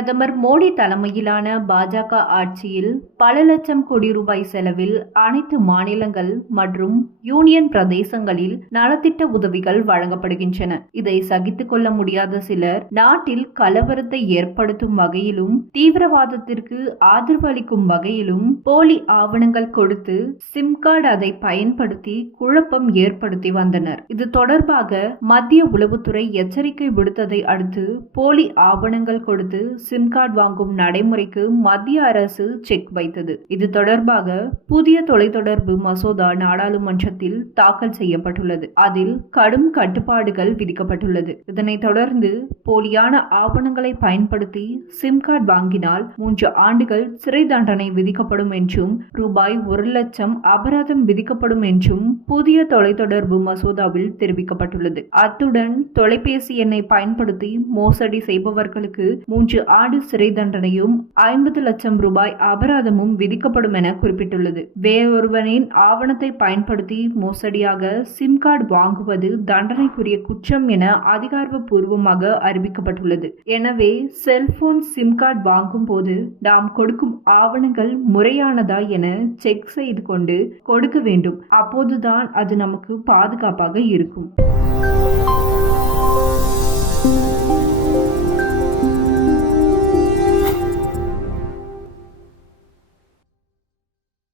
பிரதமர் மோடி தலைமையிலான பாஜக ஆட்சியில் பல லட்சம் கோடி ரூபாய் செலவில் அனைத்து மாநிலங்கள் மற்றும் யூனியன் பிரதேசங்களில் நலத்திட்ட உதவிகள் வழங்கப்படுகின்றன. இதை சகித்துக் கொள்ள முடியாத சிலர் நாட்டில் கலவரத்தை ஏற்படுத்தும் வகையிலும் தீவிரவாதத்திற்கு ஆதரவு அளிக்கும் வகையிலும் போலி ஆவணங்கள் கொடுத்து சிம் கார்டு அதை பயன்படுத்தி குழப்பம் ஏற்படுத்தி வந்தனர். இது தொடர்பாக மத்திய உளவுத்துறை எச்சரிக்கை விடுத்ததை அடுத்து போலி ஆவணங்கள் கொடுத்து சிம் கார்டு வாங்கும் நடைமுறைக்கு மத்திய அரசு செக் வைத்தது. இது தொடர்பாக புதிய தொலைத்தொடர்பு மசோதா நாடாளுமன்றத்தில் தாக்கல் செய்யப்பட்டுள்ளது. அதில் கடும் கட்டுப்பாடுகள் விதிக்கப்பட்டுள்ளது. இதனைத் தொடர்ந்து போலியான ஆவணங்களை பயன்படுத்தி சிம் கார்டு வாங்கினால் 3 ஆண்டுகள் சிறை தண்டனை விதிக்கப்படும் என்றும் ரூபாய் 1,00,000 அபராதம் விதிக்கப்படும் என்றும் புதிய தொலைத்தொடர்பு மசோதாவில் தெரிவிக்கப்பட்டுள்ளது. அத்துடன் தொலைபேசி எண்ணை பயன்படுத்தி மோசடி செய்பவர்களுக்கு 3 ஆண்டு சிறை தண்டனையும் 50 லட்சம் ரூபாய் அபராதமும் விதிக்கப்படும் என குறிப்பிட்டுள்ளது. வேறொருவனின் ஆவணத்தை பயன்படுத்தி மோசடியாக சிம் கார்டு வாங்குவது தண்டனைக்குரிய குற்றம் என அதிகாரப்பூர்வமாக அறிவிக்கப்பட்டுள்ளது. எனவே செல்போன் சிம் கார்டு வாங்கும் போது நாம் கொடுக்கும் ஆவணங்கள் முறையானதா என செக் செய்து கொண்டு கொடுக்க வேண்டும். அப்போதுதான் அது நமக்கு பாதுகாப்பாக இருக்கும்.